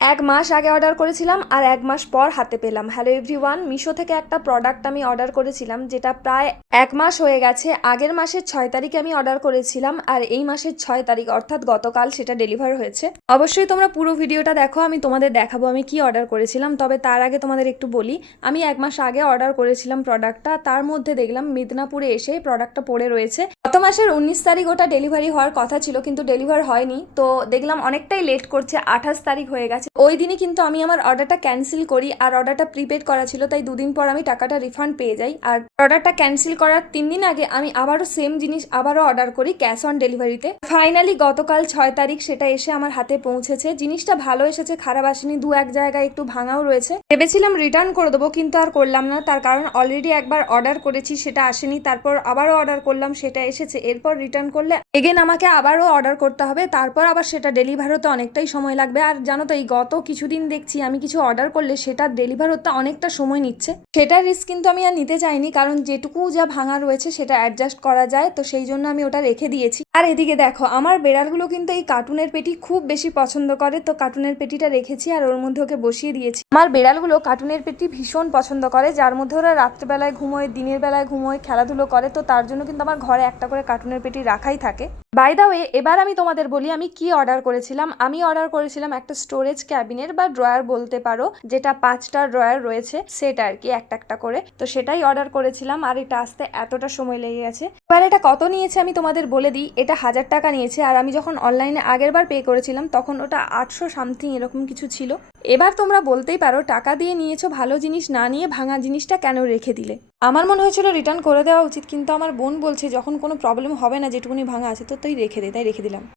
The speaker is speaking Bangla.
এক মাস আগে অর্ডার করেছিলাম আর এক মাস পর হাতে পেলাম। হ্যালো এভরিওয়ান, মিশো থেকে একটা প্রোডাক্ট আমি অর্ডার করেছিলাম যেটা প্রায় এক মাস হয়ে গেছে। আগের মাসের 6 তারিখে আমি অর্ডার করেছিলাম আর এই মাসের 6 তারিখ অর্থাৎ গতকাল সেটা ডেলিভার হয়েছে। অবশ্যই তোমরা পুরো ভিডিওটা দেখো, আমি তোমাদের দেখাবো আমি কি অর্ডার করেছিলাম। তবে তার আগে তোমাদের একটু বলি, আমি এক মাস আগে অর্ডার করেছিলাম প্রোডাক্টটা, তার মধ্যে দেখলাম মিদনাপুরে এসে প্রোডাক্টটা পড়ে রয়েছে। গত মাসের 19 তারিখ ওটা ডেলিভারি হওয়ার কথা ছিল কিন্তু ডেলিভার হয়নি, তো দেখলাম অনেকটাই লেট করছে, 28 তারিখ হয়ে গেছে। ওই দিনই কিন্তু আমি আমার অর্ডারটা ক্যান্সেল করি আর অর্ডারটা প্রিপেড করা ছিল, তাই দুদিন পর আমি টাকাটা রিফান্ড পেয়ে যাই। আর অর্ডারটা ক্যান্সেল করার 3 দিন আগে আমি আবারও সেম জিনিস আবারও অর্ডার করি ক্যাশ অন ডেলিভারিতে। ফাইনালি গতকাল 6 তারিখ সেটা এসে আমার হাতে পৌঁছেছে। জিনিসটা ভালো এসেছে, খারাপ আসেনি, দু এক জায়গায় একটু ভাঙাও রয়েছে। ভেবেছিলাম রিটার্ন করে দেবো কিন্তু আর করলাম না, তার কারণ অলরেডি একবার অর্ডার করেছি সেটা আসেনি, তারপর আবারও অর্ডার করলাম সেটা এসেছে, এরপর রিটার্ন করলে এগেন আমাকে আবারও অর্ডার করতে হবে, তারপর আবার সেটা ডেলিভার হতে অনেকটাই সময় লাগবে। আর জানো তো এই গত কিছুদিন দেখছি আমি কিছু অর্ডার করলে সেটা ডেলিভার হতে অনেকটা সময় নিচ্ছে। সেটার রিস্ক কিন্তু আমি আর নিতে চাইনি, কারণ যেটুকু যা ভাঙা রয়েছে সেটা অ্যাডজাস্ট করা যায়, তো সেই জন্য আমি ওটা রেখে দিয়েছি। আর এদিকে দেখো আমার বেড়ালগুলো কিন্তু এই কার্টুনের পেটি খুব বেশি পছন্দ করে, তো কার্টুনের পেটিটা রেখেছি আর ওর মধ্যে ওকে বসিয়ে দিয়েছি। আমার বেড়ালগুলো কার্টুনের পেটি ভীষণ পছন্দ করে, যার মধ্যে ওরা রাত্রেবেলায় ঘুমোয়, দিনের বেলায় ঘুমোয়, খেলাধুলো করে, তো তার জন্য কিন্তু আমার ঘরে একটা করে কার্টুনের পেটি রাখাই থাকে। বাই দা ওয়ে, এবার আমি তোমাদের বলি আমি কি অর্ডার করেছিলাম। আমি অর্ডার করেছিলাম একটা স্টোরেজ ক্যাবিনেট বা ড্রয়ার বলতে পারো, যেটা 5টা ড্রয়ার রয়েছে সেট আর কি, একটা একটা করে, তো সেটাই অর্ডার করেছিলাম। আর এটা আসতে এতটা সময় লেগে গেছে। এবার এটা কত নিয়েছে আমি তোমাদের বলে দিই, এটা 1000 টাকা নিয়েছে। আর আমি যখন অনলাইনে আগের বার পে করেছিলাম তখন ওটা 800 সামথিং এরকম কিছু ছিল। এবার তোমরা বলতেই পারো টাকা দিয়ে নিয়েছো, ভালো জিনিস না নিয়ে ভাঙা জিনিসটা কেন রেখে দিলে। আমার মনে হয়েছিল রিটার্ন করে দেওয়া উচিত, কিন্তু আমার বোন বলছে যখন কোনো প্রবলেম হবে না, যেটুকুনি ভাঙা আছে তো তুই রেখে দে, তাই রেখে দিলাম।